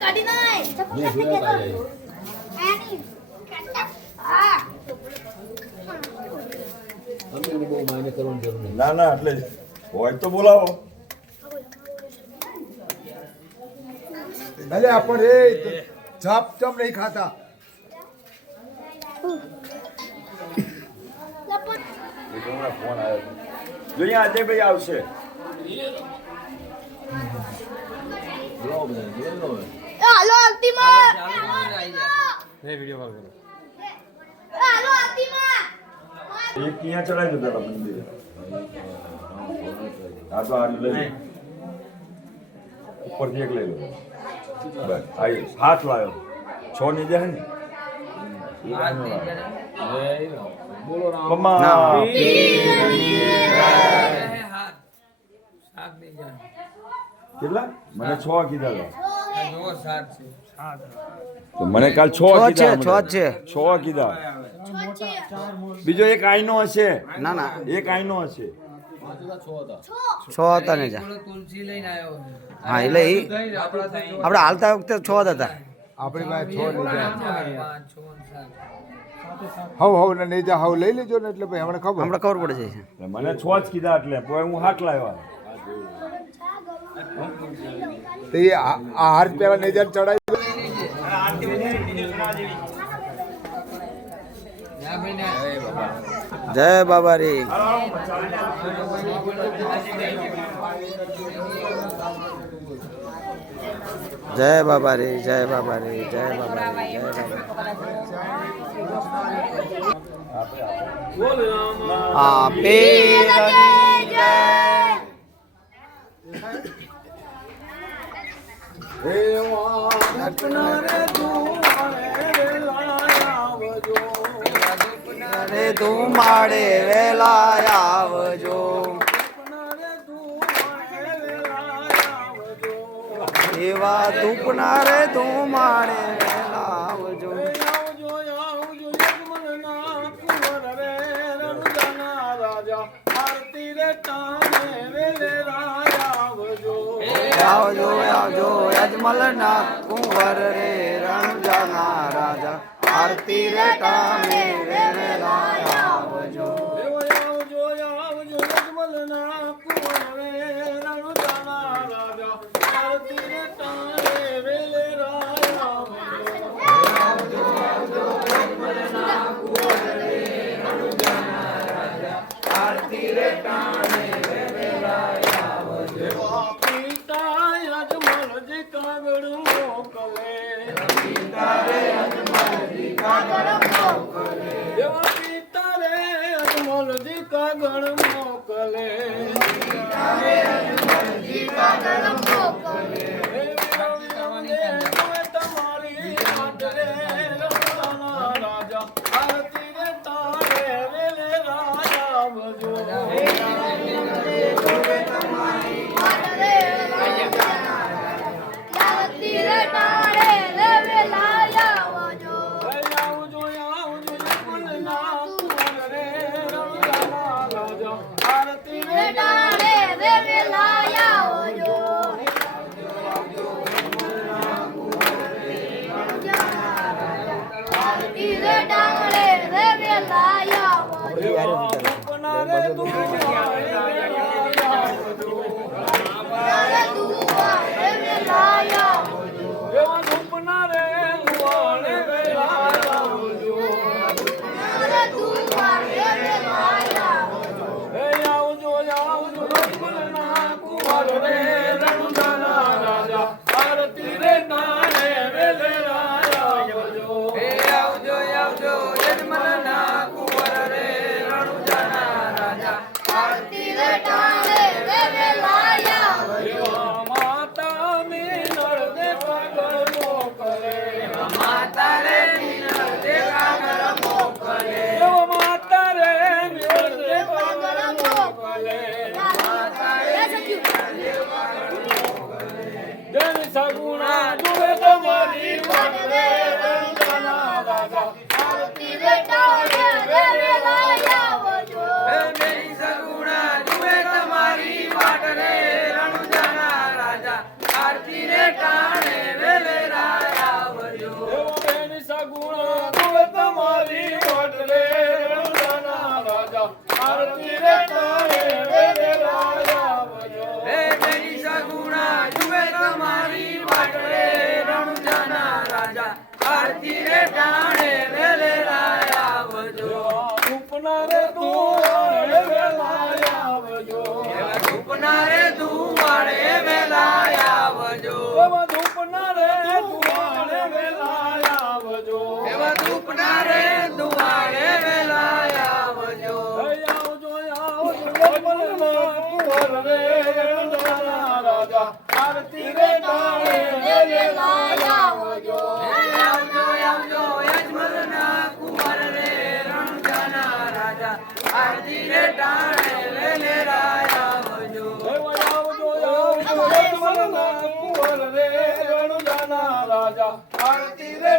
કાઢી નાય ચપ્પલ કાઢી કે આની હા અમે બહુ માયને કરવાની જરૂર નથી. ના ના એટલે હોય તો બોલાવો. ભલે આપણ એ જાપ ચમ નહીં ખાતા. ફોન આવ્યો જોઈએ આજે ભાઈ આવશે. બોલાવો બધાને, બોલાવો હવે. હાલો અલ્ટીમાં વિડીયો કોલ કરો. હાલો અલ્ટીમાં એક ક્યાં ચડાવી દો તારા મંદિરે. આ તો આ લઈ લો. ઉપરથી એક લઈ લો. બસ આવી 7 લાવ્યો 6 ની દે ને. બોલો રામ. મમ્મા કેટલા મને 6 કીધા હતા. તો મને કાલ 6 કીધા. 6 કીધા. બીજો એક આઈનો હશે. ના ના એક આઈનો હશે. 6 હતા ને જા. હા એટલે એ આપણે હાલતા વખતે 6 જ હતા. આપણી પાસે 6 લઈ જાય. હવ ને નહીં જા હવ લઈ લેજો ને એટલે ભાઈ હમણાં ખબર. હમણાં ખબર પડે છે. મને 6 જ કીધા એટલે પછી હું 7 લાવ્યા. તો એ આ હાર પેલા નહીં જાય ચડાવી દો. જય બાબા રે. જય બાબા રે જય બાબા રે જય બાબા રે જય બાબા. આપે જય. રે તું માડે વેલા આવજો. એવા ધૂપના રે તું માડે વેલા આવજો. આવજો આવજો અજમલ ના કુંવર રે રણજાના રાજા. આરતી રે ટામે વેલા આવજો. આરતી રે ટામે વેલા આવજો. કાગળ મોકલે તમારી રાજા આરતી રે તારે વેલે રાજા આવજો. સગુણા આરતી રે ટાણે વેલે રાજા આવજો હે જેની સગુણા જુએ તમારી વાટ રે રણુજાના રાજા આરતી રે ટાણે વેલે રાજા આવજો ઉપના રે દુવાળે વેલા આવજો એવા ધૂપના રે ધુવાળે વેલા આવજો એવા ધૂપના રે દુવાળે વેલા આવજો એવા ધૂપના રે ધુવાળે વેલા આવજો આવજો ગોપલના કુંવર રે રણુજાના રાજા આરતી રે ટાણે વેલે રાજા આવજો આવજો આવજો યજમલના કુંવર રે રણુજાના રાજા આરતી રે ટાણે વેલે રાજા આવજો આવજો યજમાનના કુંવર રે રણુજાના રાજા આરતી રે